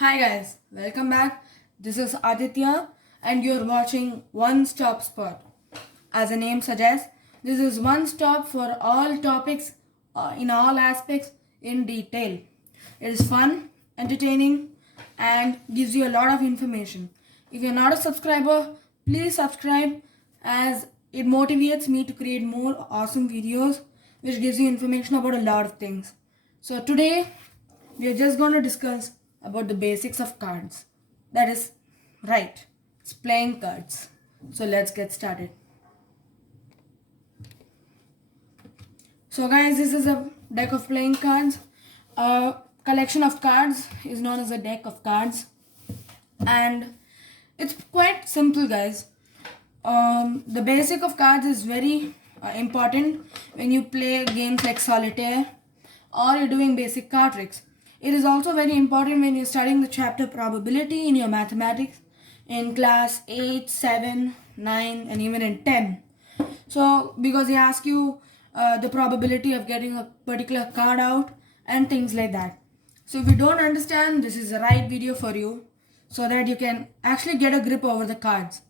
Hi guys, welcome back. This is Aditya and you're watching One Stop Spot. As the name suggests, this is one stop for all topics in all aspects in detail. It is fun, entertaining, and gives you a lot of information. If you're not a subscriber, please subscribe as it motivates me to create more awesome videos which gives you information about a lot of things. So today we are just going to discuss about the basics of cards. That is right, it's playing cards. So let's get started. So guys, this is a deck of playing cards. A collection of cards is known as a deck of cards, and it's quite simple, guys. The basic of cards is very important when you play games like solitaire or you're doing basic card tricks. It is also very important when you're studying the chapter probability in your mathematics in class 8, 7, 9 and even in 10. So because they ask you the probability of getting a particular card out and things like that. So if you don't understand, this is the right video for you so that you can actually get a grip over the cards.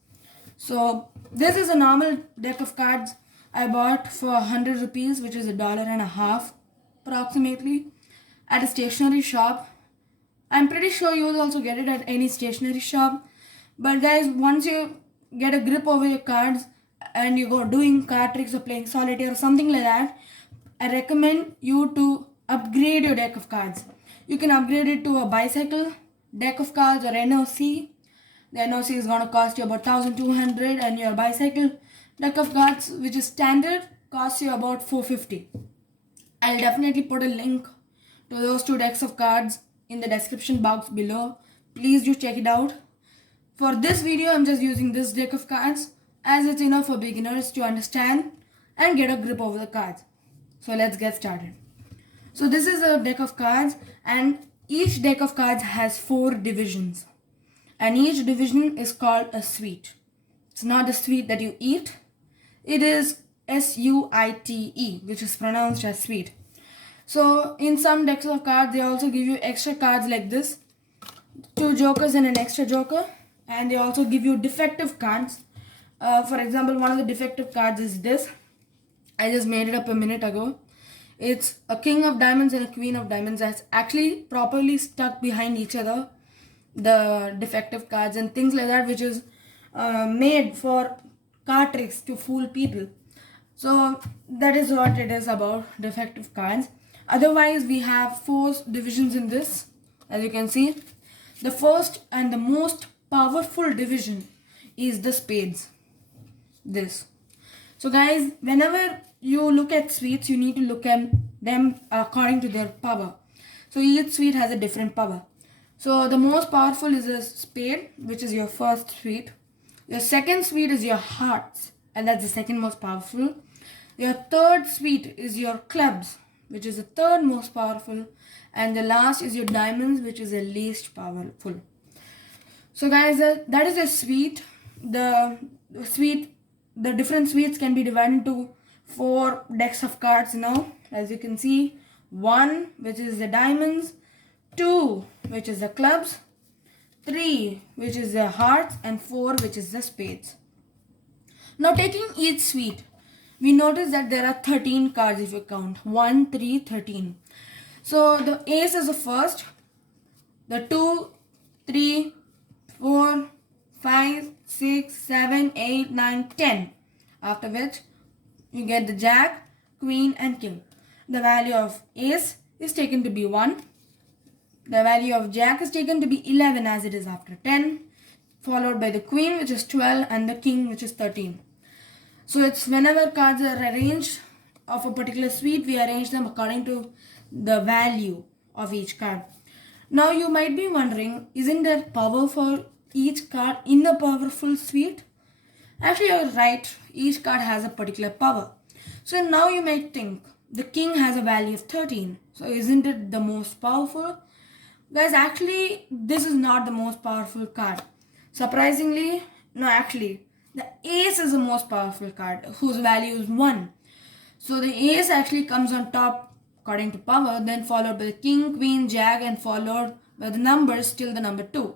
So this is a normal deck of cards I bought for 100 rupees, which is $1.50 approximately, at a stationery shop. I'm pretty sure you'll also get it at any stationery shop. But guys, once you get a grip over your cards and you go doing card tricks or playing solitaire or something like that, I recommend you to upgrade your deck of cards. You can upgrade it to a bicycle deck of cards or NOC. The NOC is going to cost you about 1200 and your bicycle deck of cards, which is standard, costs you about 450. I'll definitely put a link to those two decks of cards in the description box below. Please do check it out. For this video, I'm just using this deck of cards as it's enough for beginners to understand and get a grip over the cards. So let's get started. So this is a deck of cards and each deck of cards has 4 divisions. And each division is called a suite. It's not the sweet that you eat. It is SUITE, which is pronounced as sweet. So in some decks of cards, they also give you extra cards like this. 2 jokers and an extra joker. And they also give you defective cards. For example, one of the defective cards is this. I just made it up a minute ago. It's a king of diamonds and a queen of diamonds that's actually properly stuck behind each other. The defective cards and things like that, which is made for card tricks to fool people. So that is what it is about defective cards. Otherwise, we have 4 divisions in this. As you can see, the first and the most powerful division is the spades. This. So guys, whenever you look at suites, you need to look at them according to their power. So each suite has a different power. So the most powerful is a spade, which is your first suite. Your second suite is your hearts, and that's the second most powerful. Your third suite is your clubs, which is the third most powerful. And the last is your diamonds, which is the least powerful. So guys, that is a suite. The different suites can be divided into 4 decks of cards now. As you can see, 1, which is the diamonds, 2, which is the clubs, 3, which is the hearts, and 4, which is the spades. Now taking each suite, we notice that there are 13 cards if you count. 1, 3, 13. So the ace is the first, the 2, 3, 4, 5, 6, 7, 8, 9, 10. After which you get the jack, queen and king. The value of ace is taken to be 1. The value of jack is taken to be 11 as it is after 10, followed by the queen, which is 12, and the king, which is 13. So it's whenever cards are arranged of a particular suite, we arrange them according to the value of each card. Now you might be wondering, isn't there power for each card in the powerful suite? Actually, you're right. Each card has a particular power. So now you might think, the king has a value of 13. So isn't it the most powerful? Guys, actually, this is not the most powerful card. Surprisingly, no, actually, the ace is the most powerful card, whose value is 1. So the ace actually comes on top according to power, then followed by the king, queen, jack, and followed with the numbers till the number 2.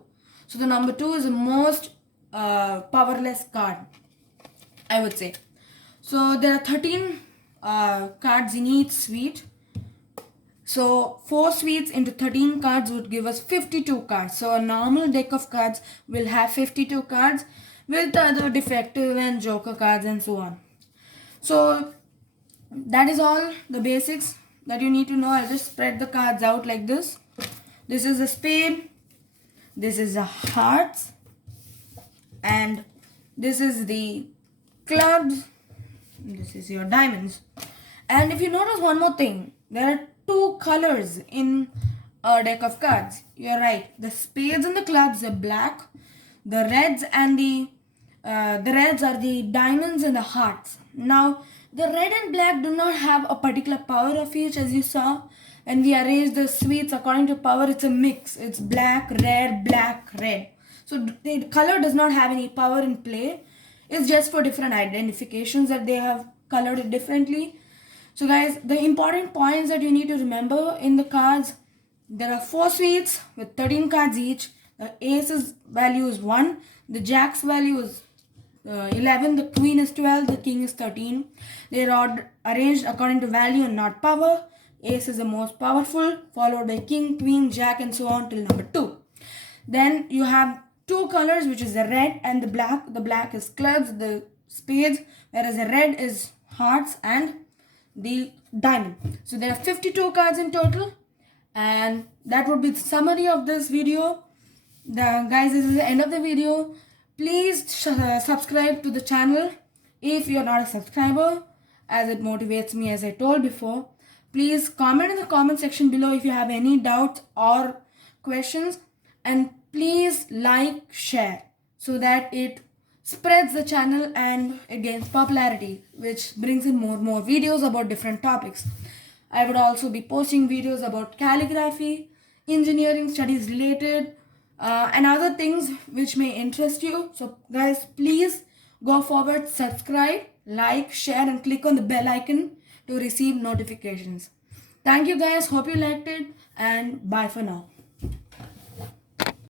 So the number 2 is the most powerless card, I would say. So there are 13 cards in each suite. So 4 suites into 13 cards would give us 52 cards. So a normal deck of cards will have 52 cards with other defective and joker cards and so on. So that is all the basics that you need to know. I'll just spread the cards out like this. This is a spade, this is the hearts, and this is the clubs, this is your diamonds. And if you notice one more thing, there are 2 colors in a deck of cards. You're right, the spades and the clubs are black, the reds and the reds are the diamonds and the hearts. Now the red and black do not have a particular power of each, as you saw. And we arrange the suites according to power. It's a mix. It's black, red, black, red. So the color does not have any power in play. It's just for different identifications that they have colored it differently. So guys, the important points that you need to remember in the cards, there are 4 suites with 13 cards each. The ace's value is 1. The jack's value is 11. The queen is 12. The king is 13. They are arranged according to value and not power. Ace is the most powerful, followed by king, queen, jack, and so on till number 2. Then you have 2 colors, which is the red and the black. The black is clubs, the spades, whereas the red is hearts and the diamond. So there are 52 cards in total, and that would be the summary of this video. Guys, this is the end of the video. Please subscribe to the channel if you are not a subscriber, as it motivates me, as I told before. Please comment in the comment section below if you have any doubts or questions, and please like, share, so that it spreads the channel and it gains popularity, which brings in more videos about different topics. I would also be posting videos about calligraphy, engineering studies related, and other things which may interest you. So guys, please go forward, subscribe, like, share, and click on the bell icon to receive notifications. Thank you guys, hope you liked it, and bye for now.